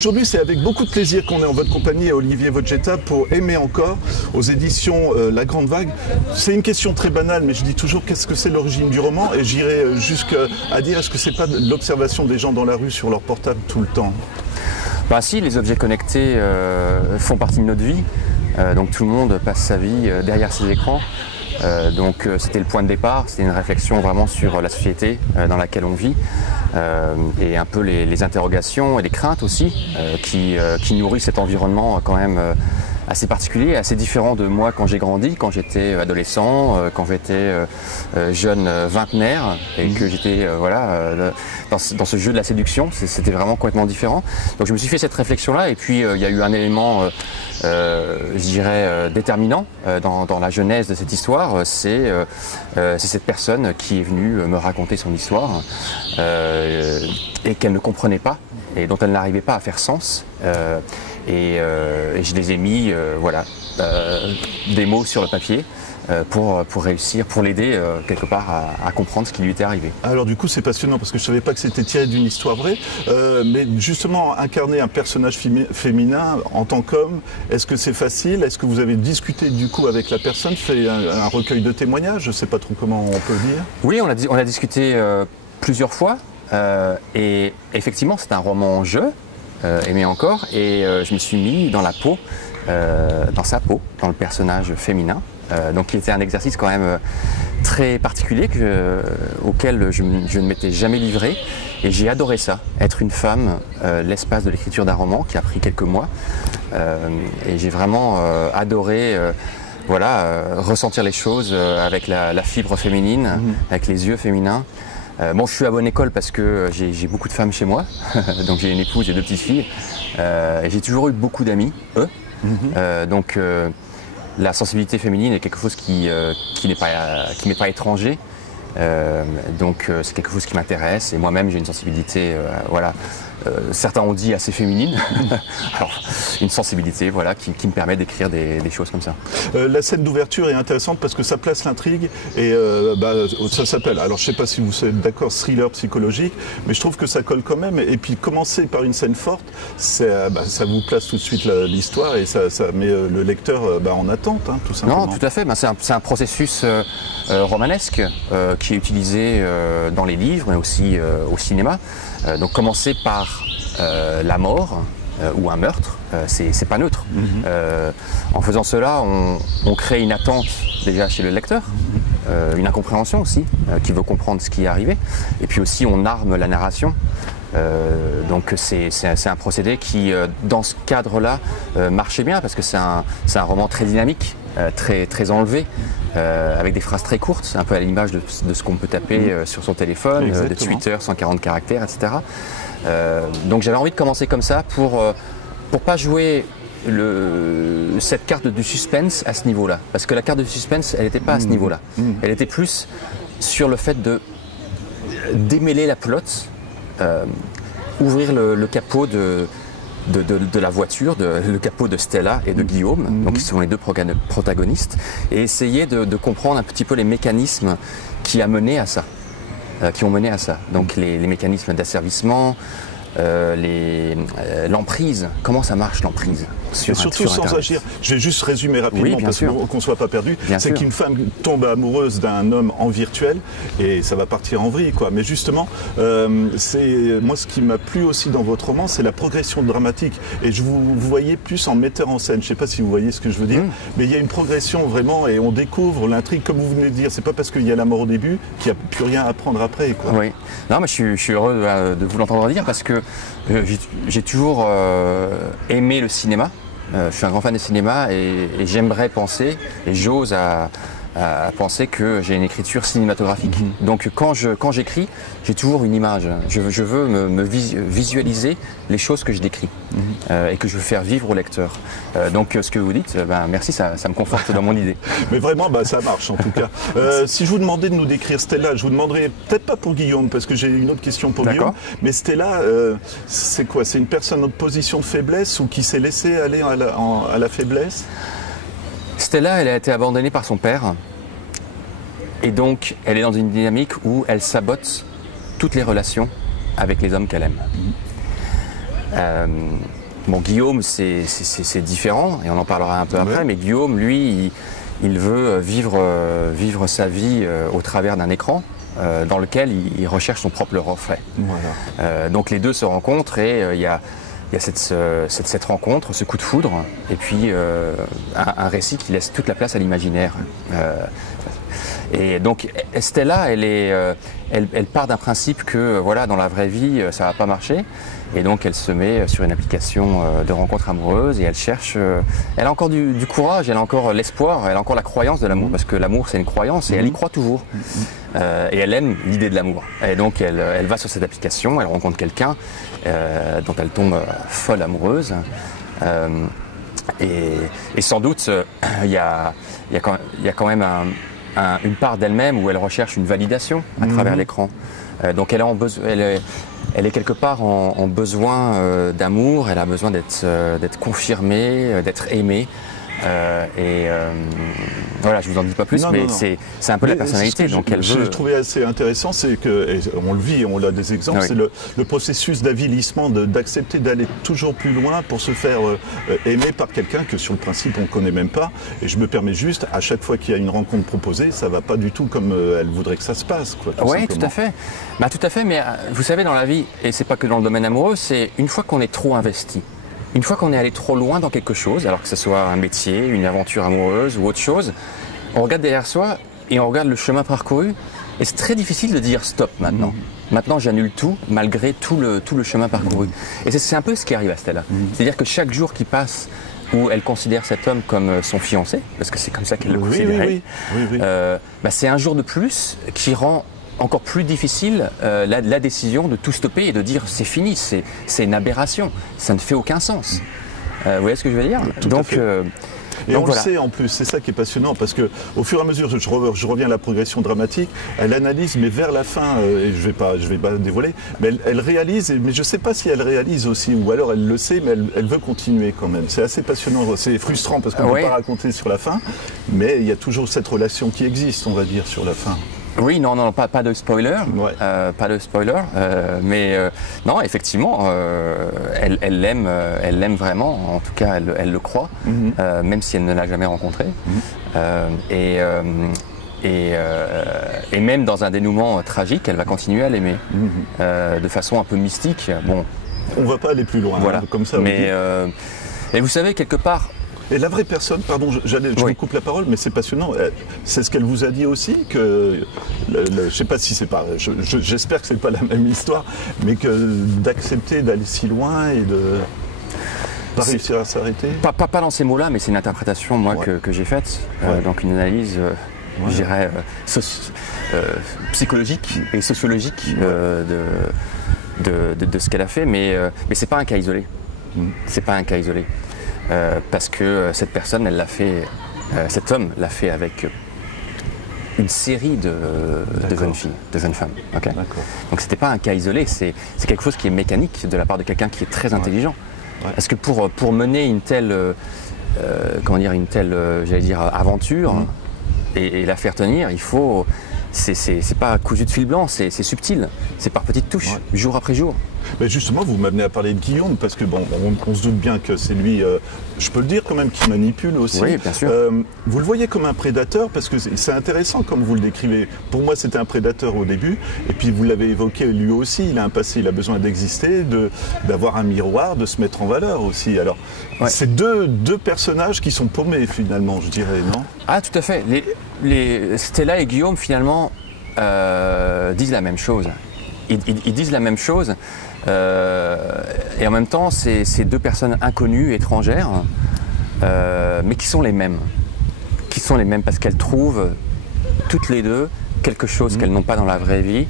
Aujourd'hui, c'est avec beaucoup de plaisir qu'on est en votre compagnie à Olivier Vogetta pour Aimer encore, aux éditions La Grande Vague. C'est une question très banale, mais je dis toujours qu'est-ce que c'est l'origine du roman, et j'irai jusqu'à dire est-ce que c'est pas l'observation des gens dans la rue sur leur portable tout le temps? Bah si, les objets connectés font partie de notre vie, donc tout le monde passe sa vie derrière ses écrans. Donc c'était le point de départ, c'était une réflexion vraiment sur la société dans laquelle on vit et un peu les interrogations et les craintes aussi qui nourrissent cet environnement quand même assez particulier, assez différent de moi quand j'ai grandi, quand j'étais adolescent, quand j'étais jeune vingtenaire et que j'étais dans ce jeu de la séduction. C'était vraiment complètement différent. Donc je me suis fait cette réflexion-là et puis il y a eu un élément, je dirais, déterminant dans la genèse de cette histoire. C'est cette personne qui est venue me raconter son histoire et qu'elle ne comprenait pas et dont elle n'arrivait pas à faire sens. Et je les ai mis, des mots sur le papier pour réussir, pour l'aider quelque part à comprendre ce qui lui était arrivé. Alors du coup c'est passionnant parce que je ne savais pas que c'était tiré d'une histoire vraie, mais justement incarner un personnage féminin en tant qu'homme, est-ce que c'est facile? Est-ce que vous avez discuté du coup avec la personne, fait un recueil de témoignages? Je ne sais pas trop comment on peut le dire. Oui, on a discuté plusieurs fois et effectivement c'est un roman en jeu. Aimer encore, et je me suis mis dans la peau, dans sa peau, dans le personnage féminin, donc qui était un exercice quand même très particulier auquel je ne m'étais jamais livré, et j'ai adoré ça, être une femme, l'espace de l'écriture d'un roman qui a pris quelques mois, et j'ai vraiment adoré ressentir les choses avec la fibre féminine, avec les yeux féminins. Bon, je suis à bonne école parce que j'ai beaucoup de femmes chez moi, donc j'ai une épouse et deux petites filles, et j'ai toujours eu beaucoup d'amis, donc la sensibilité féminine est quelque chose qui m'est pas étranger, donc c'est quelque chose qui m'intéresse, et moi-même j'ai une sensibilité, certains ont dit assez féminine, alors une sensibilité qui me permet d'écrire des choses comme ça. La scène d'ouverture est intéressante parce que ça place l'intrigue et ça s'appelle, alors je ne sais pas si vous êtes d'accord, thriller psychologique, mais je trouve que ça colle quand même, et puis commencer par une scène forte, ça vous place tout de suite l'histoire et ça met le lecteur en attente, tout simplement. Non, tout à fait, c'est un processus romanesque qui est utilisé dans les livres mais aussi au cinéma. Donc commencer par la mort ou un meurtre, c'est pas neutre. En faisant cela, on crée une attente déjà chez le lecteur, une incompréhension aussi, qui veut comprendre ce qui est arrivé, et puis aussi on arme la narration. Donc c'est un procédé qui, dans ce cadre-là, marchait bien parce que c'est un roman très dynamique, très enlevé, avec des phrases très courtes, un peu à l'image de ce qu'on peut taper sur son téléphone, de Twitter, 140 caractères, etc. Donc j'avais envie de commencer comme ça pour pas jouer cette carte du suspense à ce niveau-là, parce que la carte de suspense, elle n'était pas à ce niveau-là. Elle était plus sur le fait de démêler la pelote, ouvrir le capot de la voiture, le capot de Stella et de Guillaume, donc qui sont les deux protagonistes, et essayer de comprendre un petit peu les mécanismes qui ont mené à ça. Donc les mécanismes d'asservissement, l'emprise, comment ça marche l'emprise et surtout sans agir. Je vais juste résumer rapidement qu'on ne soit pas perdu. C'est qu'une femme tombe amoureuse d'un homme en virtuel et ça va partir en vrille, quoi. Mais justement, moi ce qui m'a plu aussi dans votre roman, c'est la progression dramatique. Et je vous voyez plus en metteur en scène. Je ne sais pas si vous voyez ce que je veux dire, mais il y a une progression vraiment et on découvre l'intrigue, comme vous venez de dire. C'est pas parce qu'il y a la mort au début qu'il n'y a plus rien à apprendre après, quoi. Oui. Non, mais je suis heureux de vous l'entendre dire parce que j'ai toujours aimé le cinéma. Je suis un grand fan de cinéma et j'aimerais penser, et j'ose à penser que j'ai une écriture cinématographique. Donc quand j'écris, j'ai toujours une image. Je veux me visualiser les choses que je décris et que je veux faire vivre au lecteur. Donc ce que vous dites, merci, ça me conforte dans mon idée. Mais vraiment, ça marche en tout cas. Si je vous demandais de nous décrire Stella, je vous demanderais, peut-être pas pour Guillaume, parce que j'ai une autre question pour Guillaume, mais Stella, c'est quoi? C'est une personne en position de faiblesse ou qui s'est laissée aller à la faiblesse? Stella, elle a été abandonnée par son père et donc elle est dans une dynamique où elle sabote toutes les relations avec les hommes qu'elle aime. Bon, Guillaume, c'est différent, et on en parlera un peu après, mais Guillaume, lui, il veut vivre sa vie au travers d'un écran dans lequel il recherche son propre reflet. Voilà. Donc les deux se rencontrent et il y a cette rencontre, ce coup de foudre, et puis un récit qui laisse toute la place à l'imaginaire. Et donc Stella, elle part d'un principe que voilà, dans la vraie vie, ça va pas marcher. Et donc elle se met sur une application de rencontre amoureuse et elle cherche, elle a encore du courage, elle a encore l'espoir, elle a encore la croyance de l'amour, parce que l'amour c'est une croyance et elle y croit toujours. Et elle aime l'idée de l'amour. Et donc elle va sur cette application, elle rencontre quelqu'un dont elle tombe folle amoureuse. Et sans doute il y a quand même une part d'elle-même où elle recherche une validation à travers l'écran. Donc elle est quelque part en besoin d'amour, elle a besoin d'être confirmée, d'être aimée. Voilà, je vous en dis pas plus, c'est un peu la personnalité. Donc je trouvais assez intéressant, c'est que, et on le vit, on a des exemples, c'est le processus d'avilissement, d'accepter d'aller toujours plus loin pour se faire aimer par quelqu'un que sur le principe on ne connaît même pas. Et je me permets juste, à chaque fois qu'il y a une rencontre proposée, ça va pas du tout comme elle voudrait que ça se passe. Oui, tout à fait. Bah, tout à fait, mais vous savez, dans la vie, et c'est pas que dans le domaine amoureux, c'est une fois qu'on est trop investi. Une fois qu'on est allé trop loin dans quelque chose, alors que ce soit un métier, une aventure amoureuse ou autre chose, on regarde derrière soi et on regarde le chemin parcouru et c'est très difficile de dire stop maintenant. Maintenant j'annule tout malgré tout le chemin parcouru. Et c'est un peu ce qui arrive à Stella. C'est-à-dire que chaque jour qui passe où elle considère cet homme comme son fiancé, parce que c'est comme ça qu'elle le considérait, c'est un jour de plus qui rend encore plus difficile la décision de tout stopper et de dire c'est fini, c'est une aberration, ça ne fait aucun sens. Vous voyez ce que je veux dire? Et on le sait en plus, c'est ça qui est passionnant, parce que au fur et à mesure, je reviens à la progression dramatique, elle analyse, mais vers la fin, et je vais pas dévoiler, mais elle réalise, mais je ne sais pas si elle réalise aussi, ou alors elle le sait, mais elle veut continuer quand même. C'est assez passionnant, c'est frustrant, parce qu'on ne peut pas raconter sur la fin, mais il y a toujours cette relation qui existe, on va dire, sur la fin. Oui, non, pas de spoiler, mais non, effectivement, elle l'aime vraiment, en tout cas, elle le croit, même si elle ne l'a jamais rencontré, et même dans un dénouement tragique, elle va continuer à l'aimer, de façon un peu mystique. Bon, on va pas aller plus loin, voilà. Comme ça. Mais et vous savez, quelque part. Et la vraie personne, pardon, je vous coupe la parole, mais c'est passionnant. C'est ce qu'elle vous a dit aussi, que, je sais pas si c'est pas, j'espère que c'est pas la même histoire, mais que d'accepter d'aller si loin et de pas réussir à s'arrêter. Pas dans ces mots-là, mais c'est une interprétation moi que j'ai faite, donc une analyse, je dirais, psychologique et sociologique de ce qu'elle a fait, mais c'est pas un cas isolé. C'est pas un cas isolé. Parce que cette personne, elle l'a fait, cet homme l'a fait avec une série de jeunes filles, de jeunes femmes. Okay. Donc c'était pas un cas isolé, c'est quelque chose qui est mécanique de la part de quelqu'un qui est très intelligent. Parce que pour mener une telle, j'allais dire, aventure et la faire tenir, il faut, c'est pas cousu de fil blanc, c'est subtil, c'est par petites touches, jour après jour. Mais justement, vous m'amenez à parler de Guillaume, parce que bon, on se doute bien que c'est lui, je peux le dire quand même, qui manipule aussi. Oui, bien sûr. Vous le voyez comme un prédateur, parce que c'est intéressant comme vous le décrivez. Pour moi, c'était un prédateur au début, et puis vous l'avez évoqué lui aussi, il a un passé, il a besoin d'exister, d'avoir un miroir, de se mettre en valeur aussi. Alors, c'est deux personnages qui sont paumés finalement, je dirais, non? Ah, tout à fait. Stella et Guillaume, finalement, disent la même chose. Ils disent la même chose. Et en même temps, c'est deux personnes inconnues, étrangères, mais qui sont les mêmes. Qui sont les mêmes parce qu'elles trouvent toutes les deux quelque chose qu'elles n'ont pas dans la vraie vie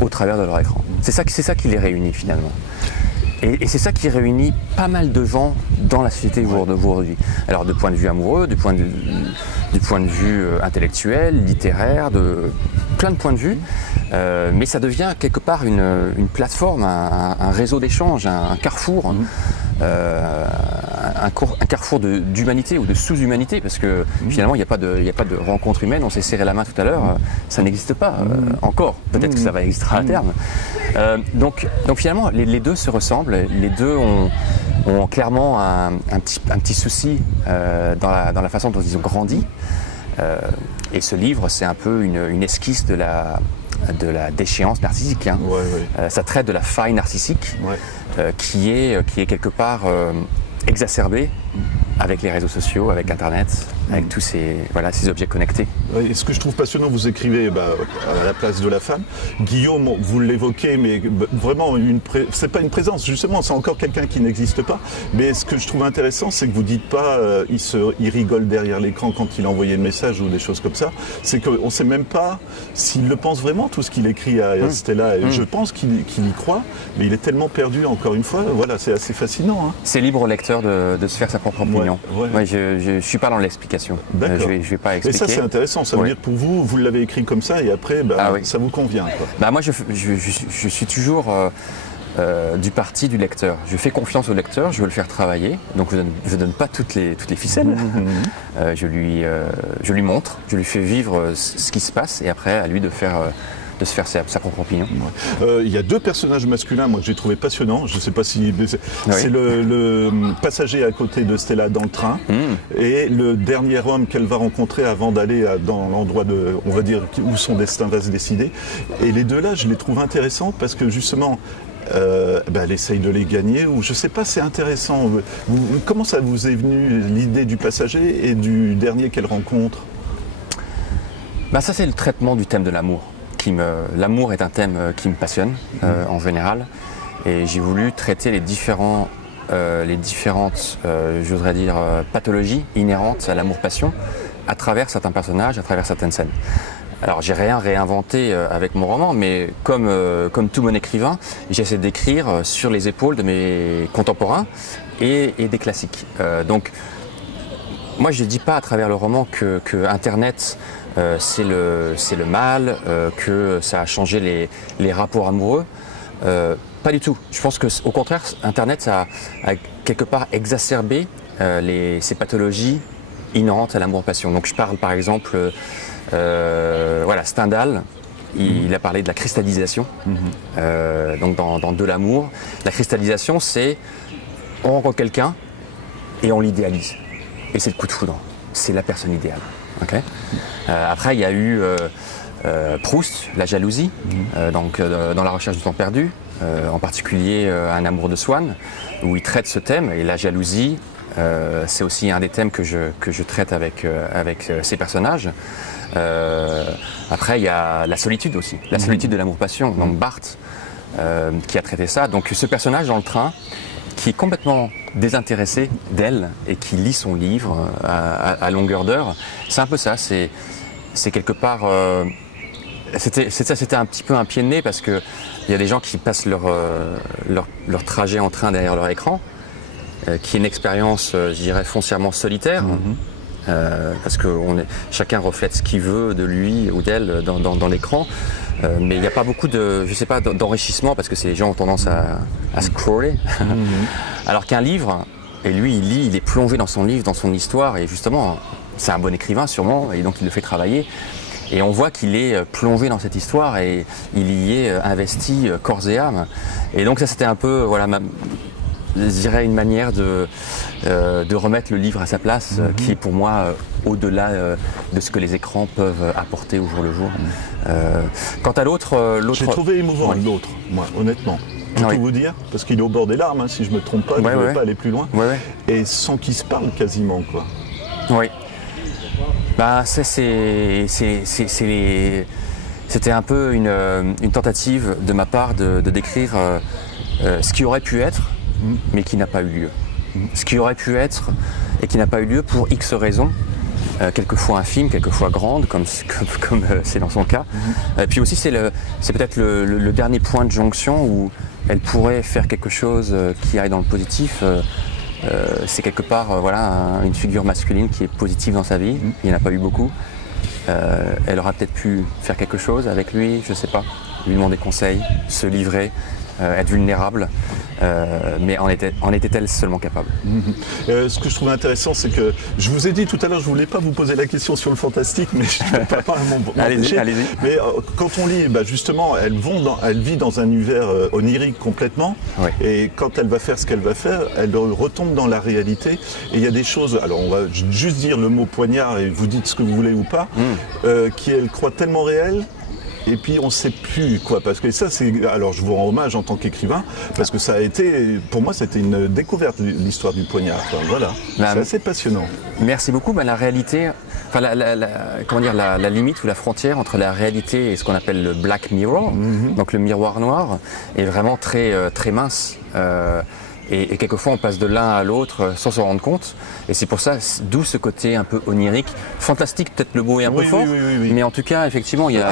au travers de leur écran. C'est ça qui les réunit finalement. Et c'est ça qui réunit pas mal de gens dans la société d'aujourd'hui. Alors, de point de vue amoureux, du point de vue intellectuel, littéraire, de plein de points de vue. Mais ça devient quelque part une plateforme, un réseau d'échange, un carrefour, un carrefour d'humanité ou de sous-humanité, parce que finalement il n'y a pas de rencontre humaine. On s'est serré la main tout à l'heure, ça n'existe pas encore. Peut-être que ça va exister à terme. Donc finalement les deux se ressemblent, les deux ont clairement un petit souci dans la façon dont ils ont grandi. Et ce livre, c'est un peu une esquisse de la déchéance narcissique. Hein. Ça traite de la faille narcissique qui est quelque part exacerbée avec les réseaux sociaux, avec Internet, avec tous ces objets connectés. Et ce que je trouve passionnant, vous écrivez à la place de la femme. Guillaume, vous l'évoquez, mais vraiment, c'est pas une présence, justement, c'est encore quelqu'un qui n'existe pas. Mais ce que je trouve intéressant, c'est que vous dites pas il rigole derrière l'écran quand il a envoyé le message ou des choses comme ça. C'est qu'on sait même pas s'il le pense vraiment, tout ce qu'il écrit à Stella. Et je pense qu'il y croit, mais il est tellement perdu, encore une fois. Voilà, c'est assez fascinant. Hein. C'est libre au lecteur de se faire sa propre opinion. Je ne suis pas dans l'explication. Je vais pas expliquer. Et ça, c'est intéressant. Ça veut dire que pour vous l'avez écrit comme ça et après, ça vous convient. Quoi. Moi, je suis toujours du parti du lecteur. Je fais confiance au lecteur, je veux le faire travailler. Donc, je ne donne pas toutes les ficelles. Je lui montre, je lui fais vivre ce qui se passe et après, à lui de se faire sa propre opinion. Il y a deux personnages masculins, moi, que j'ai trouvé passionnants. Je ne sais pas si... C'est le passager à côté de Stella dans le train et le dernier homme qu'elle va rencontrer avant d'aller dans l'endroit on va dire, où son destin va se décider. Et les deux-là, je les trouve intéressants parce que, justement, elle essaye de les gagner, ou je sais pas, c'est intéressant. Comment ça vous est venu, l'idée du passager et du dernier qu'elle rencontre? Ça, c'est le traitement du thème de l'amour. L'amour est un thème qui me passionne en général, et j'ai voulu traiter les différentes, j'oserais dire, pathologies inhérentes à l'amour-passion à travers certains personnages, à travers certaines scènes. Alors j'ai rien réinventé avec mon roman, mais comme tout bon écrivain, j'essaie d'écrire sur les épaules de mes contemporains et des classiques. Donc moi je ne dis pas à travers le roman que Internet c'est le mal, que ça a changé les rapports amoureux. Pas du tout. Je pense qu'au contraire, Internet ça a quelque part exacerbé ces pathologies inhérentes à l'amour-passion. Donc je parle par exemple, Stendhal, il a parlé de la cristallisation, donc dans De l'amour. La cristallisation, c'est on rencontre quelqu'un et on l'idéalise. Et c'est le coup de foudre, c'est la personne idéale. Okay. Après, il y a eu Proust, la jalousie, dans La recherche du temps perdu, en particulier Un amour de Swann, où il traite ce thème. Et la jalousie, c'est aussi un des thèmes que je traite avec ces personnages. Après, il y a la solitude aussi, la solitude de l'amour-passion, donc Barthes, qui a traité ça. Donc ce personnage dans le train, qui est complètement désintéressé d'elle et qui lit son livre à longueur d'heure, c'est un peu ça, c'est quelque part... C'était un petit peu un pied de nez parce qu'il y a des gens qui passent leur trajet en train derrière leur écran, qui est une expérience, je dirais, foncièrement solitaire, parce que chacun reflète ce qu'il veut de lui ou d'elle dans l'écran. Mais il n'y a pas beaucoup d'enrichissement parce que les gens ont tendance à scroller. Alors qu'un livre, et lui il lit, il est plongé dans son livre, dans son histoire, et justement c'est un bon écrivain sûrement, et donc il le fait travailler. Et on voit qu'il est plongé dans cette histoire et il y est investi corps et âme. Et donc ça c'était un peu, je dirais, une manière de remettre le livre à sa place, qui est pour moi au-delà de ce que les écrans peuvent apporter au jour le jour. Quant à l'autre... J'ai trouvé émouvant l'autre, moi, honnêtement. Pour tout vous dire, parce qu'il est au bord des larmes, si je ne me trompe pas, il ne veut pas aller plus loin. Et sans qu'ils se parlent quasiment, quoi. Oui. C'était un peu une tentative de ma part de décrire ce qui aurait pu être, mais qui n'a pas eu lieu. Ce qui aurait pu être et qui n'a pas eu lieu pour X raisons, quelquefois infimes, quelquefois grandes, comme c'est dans son cas. Puis aussi, c'est peut-être le dernier point de jonction où elle pourrait faire quelque chose qui aille dans le positif. C'est quelque part une figure masculine qui est positive dans sa vie. Il n'y en a pas eu beaucoup. Elle aura peut-être pu faire quelque chose avec lui, je ne sais pas. Lui demander conseil, se livrer, être vulnérable, mais en était-elle seulement capable? Ce que je trouve intéressant, c'est que je vous ai dit tout à l'heure, je voulais pas vous poser la question sur le fantastique, mais je ne peux pas Allez-y. Mais quand on lit, justement, elle vit dans un univers onirique complètement, oui. Et quand elle va faire ce qu'elle va faire, elle retombe dans la réalité. Et il y a des choses, alors on va juste dire le mot poignard et vous dites ce que vous voulez ou pas, qui elle croit tellement réel. Et puis on ne sait plus quoi, parce que ça c'est, alors je vous rends hommage en tant qu'écrivain, parce que ça a été, pour moi c'était une découverte l'histoire du poignard, enfin, voilà, c'est assez passionnant. Merci beaucoup, la réalité, enfin comment dire, la limite ou la frontière entre la réalité et ce qu'on appelle le Black Mirror, donc le miroir noir, est vraiment très, très mince. Et quelquefois on passe de l'un à l'autre sans s'en rendre compte, et c'est pour ça, d'où ce côté un peu onirique, fantastique, peut-être le mot est un peu fort, mais en tout cas effectivement il y a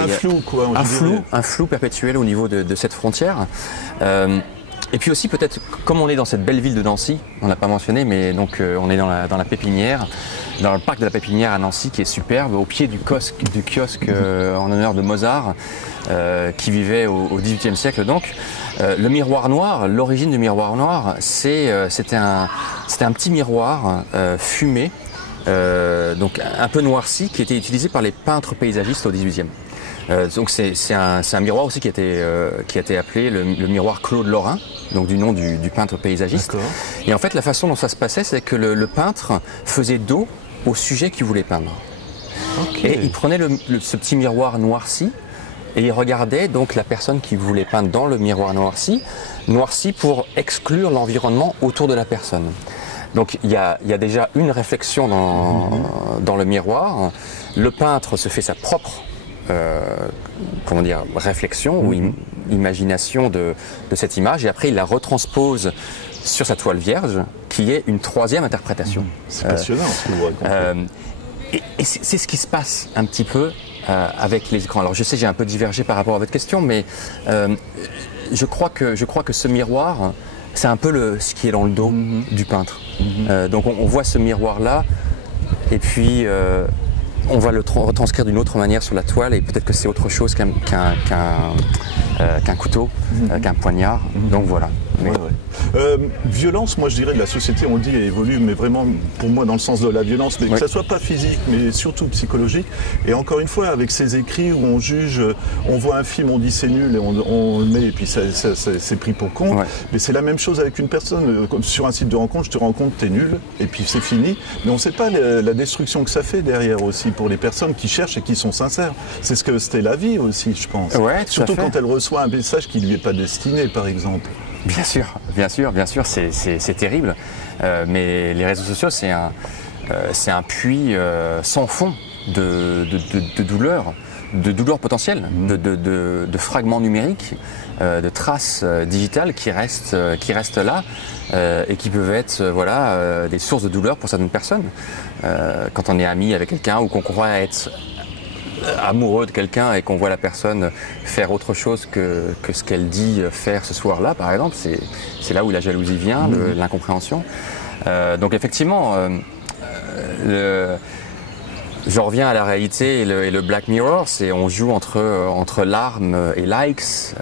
un flou perpétuel au niveau de cette frontière. Et puis aussi peut-être, comme on est dans cette belle ville de Nancy, on l'a pas mentionné, mais donc on est dans la Pépinière, dans le parc de la Pépinière à Nancy qui est superbe, au pied du kiosque en honneur de Mozart, qui vivait au XVIIIe siècle donc. Le miroir noir, l'origine du miroir noir, c'était un petit miroir fumé, donc un peu noirci, qui était utilisé par les peintres paysagistes au XVIIIe. Donc c'est un miroir aussi qui a été appelé le miroir Claude Lorrain, donc du nom du peintre paysagiste. Et en fait la façon dont ça se passait, c'est que le peintre faisait dos au sujet qu'il voulait peindre. Et il prenait ce petit miroir noirci, et il regardait donc la personne qu'il voulait peindre dans le miroir noirci pour exclure l'environnement autour de la personne. Donc il y a déjà une réflexion dans le miroir. Le peintre se fait sa propre réflexion ou imagination de cette image, et après il la retranspose sur sa toile vierge, qui est une troisième interprétation. C'est passionnant ce que vous racontez. Et c'est ce qui se passe un petit peu avec les écrans. Alors je sais, j'ai un peu divergé par rapport à votre question, mais je crois que ce miroir, c'est un peu ce qui est dans le dos du peintre. Donc on voit ce miroir-là, et puis on va le retranscrire d'une autre manière sur la toile, et peut-être que c'est autre chose qu'un couteau, qu'un poignard. Donc voilà. Violence, moi je dirais de la société, on dit, elle évolue, mais vraiment pour moi dans le sens de la violence, mais que ça soit pas physique, mais surtout psychologique. Et encore une fois, avec ces écrits où on juge, on voit un film, on dit c'est nul, et on le met, et puis c'est pris pour con. Mais c'est la même chose avec une personne. Sur un site de rencontre, je te rends compte, t'es nul, et puis c'est fini. Mais on ne sait pas la destruction que ça fait derrière aussi pour les personnes qui cherchent et qui sont sincères. C'est ce que c'était la vie aussi, je pense. Surtout quand elle reçoit un message qui lui est pas destiné, par exemple. Bien sûr, c'est terrible. Mais les réseaux sociaux, c'est un puits sans fond de douleurs, potentielles, de fragments numériques, de traces digitales qui restent là et qui peuvent être des sources de douleur pour certaines personnes. Quand on est ami avec quelqu'un ou qu'on croit être amoureux de quelqu'un et qu'on voit la personne faire autre chose que ce qu'elle dit faire ce soir-là, par exemple, c'est là où la jalousie vient, l'incompréhension. Donc effectivement, je reviens à la réalité et le Black Mirror, on joue entre larmes et likes,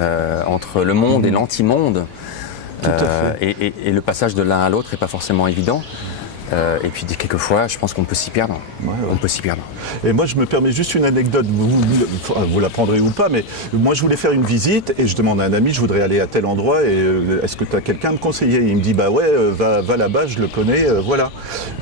entre le monde et l'anti-monde, et le passage de l'un à l'autre n'est pas forcément évident. Et puis quelquefois, je pense qu'on peut s'y perdre. On peut s'y perdre. Et moi, je me permets juste une anecdote. Vous la prendrez ou pas, mais moi, je voulais faire une visite et je demande à un ami, je voudrais aller à tel endroit. Et est-ce que tu as quelqu'un à me conseiller? Il me dit, bah ouais, va là-bas, je le connais, voilà.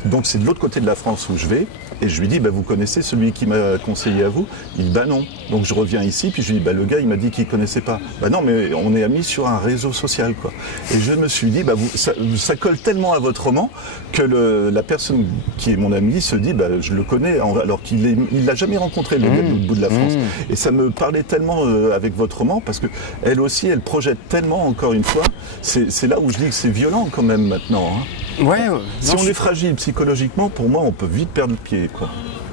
Donc c'est de l'autre côté de la France où je vais. Et je lui dis, bah, vous connaissez celui qui m'a conseillé à vous? Il dit, bah non. Donc je reviens ici, puis je lui dis, bah le gars, il m'a dit qu'il ne connaissait pas. Bah non, mais on est amis sur un réseau social, quoi. Et je me suis dit, bah ça colle tellement à votre roman que la personne qui est mon ami se dit, bah je le connais, alors qu'il l'a jamais rencontré, le gars de l'autre bout de la France. Et ça me parlait tellement avec votre roman, parce que elle aussi, elle projette tellement, encore une fois. C'est là où je dis que c'est violent quand même maintenant. Hein. Si on est fragile psychologiquement, pour moi, on peut vite perdre le pied, quoi.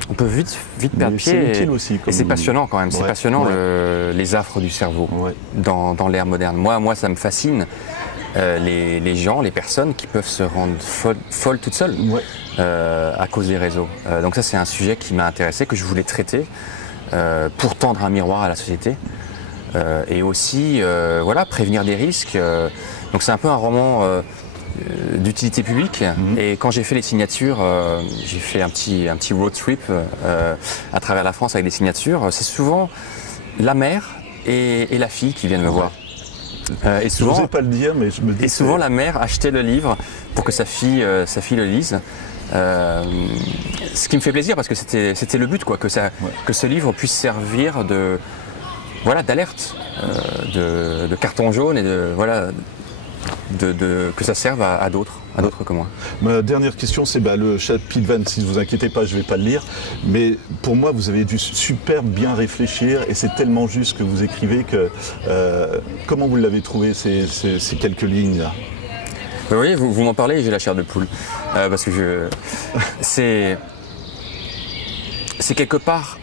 On peut vite perdre pied. C'est utile aussi. Et c'est passionnant quand même. C'est passionnant les affres du cerveau dans l'ère moderne. Moi, ça me fascine. Les gens, les personnes qui peuvent se rendre folles toutes seules à cause des réseaux. Donc ça, c'est un sujet qui m'a intéressé, que je voulais traiter pour tendre un miroir à la société. et aussi voilà, prévenir des risques. Donc c'est un peu un roman d'utilité publique. Et quand j'ai fait les signatures, j'ai fait un petit road trip à travers la France avec des signatures. C'est souvent la mère et la fille qui viennent me voir. Et souvent, je n'osais pas le dire, mais je me dis. Et souvent la mère achetait le livre pour que sa fille le lise. Ce qui me fait plaisir parce que c'était le but, quoi, que ce livre puisse servir d'alerte, de carton jaune et que ça serve à d'autres que moi. Ma dernière question, c'est le chapitre 26, ne vous inquiétez pas, je ne vais pas le lire, mais pour moi, vous avez dû super bien réfléchir et c'est tellement juste ce que vous écrivez que comment vous l'avez trouvé ces quelques lignes-là? Oui, vous m'en parlez et j'ai la chair de poule, parce que c'est quelque part...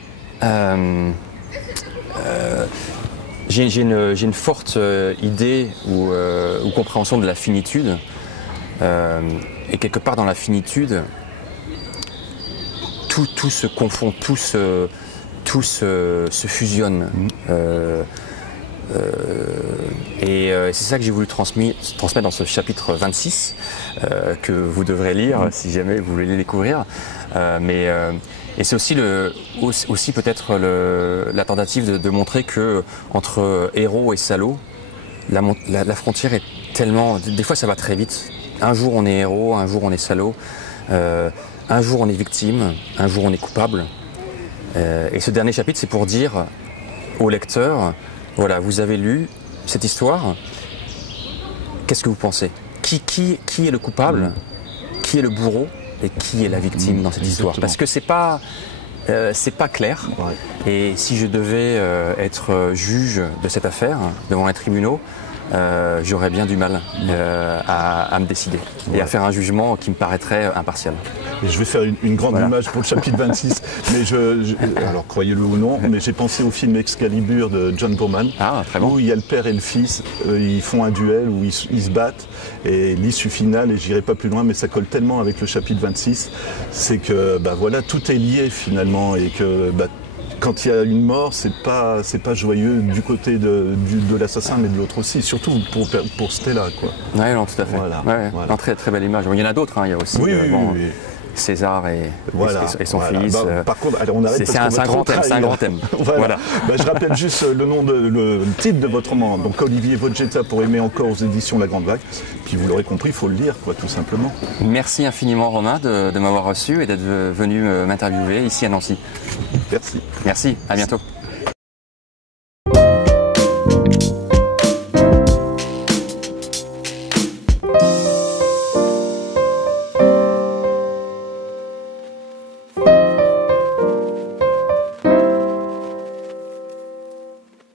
J'ai une forte idée ou compréhension de la finitude, et quelque part dans la finitude, tout se confond, tout se fusionne. Et c'est ça que j'ai voulu transmettre dans ce chapitre 26, que vous devrez lire si jamais vous voulez le découvrir. Et c'est aussi peut-être la tentative de montrer que entre héros et salauds, la frontière est tellement... Des fois ça va très vite. Un jour on est héros, un jour on est salaud, un jour on est victime, un jour on est coupable. Et ce dernier chapitre, c'est pour dire au lecteur, voilà, vous avez lu cette histoire, qu'est-ce que vous pensez? Qui est le coupable? Qui est le bourreau? Et qui est la victime dans cette histoire? Parce que c'est pas clair. Ouais. Et si je devais être juge de cette affaire devant les tribunaux, j'aurais bien du mal à me décider et à faire un jugement qui me paraîtrait impartial. Et je vais faire une grande image pour le chapitre 26, mais alors croyez-le ou non, mais j'ai pensé au film Excalibur de John Bowman, où il y a le père et le fils, ils font un duel où ils se battent, et l'issue finale, et j'irai pas plus loin, mais ça colle tellement avec le chapitre 26, c'est que tout est lié finalement, et que quand il y a une mort, c'est pas joyeux du côté de l'assassin, mais de l'autre aussi, surtout pour Stella, quoi. Oui, non, tout à fait. Voilà. Non, très, très belle image. Il y en a d'autres, il y a aussi oui. César et son fils. Par contre, allez, on arrête. C'est un grand thème. Voilà. Je rappelle juste le titre de votre roman. Donc Olivier Vogetta pour aimer encore aux éditions La Grande Vague. Puis vous l'aurez compris, il faut le lire, quoi, tout simplement. Merci infiniment Romain de m'avoir reçu et d'être venu m'interviewer ici à Nancy. Merci. Merci, à bientôt.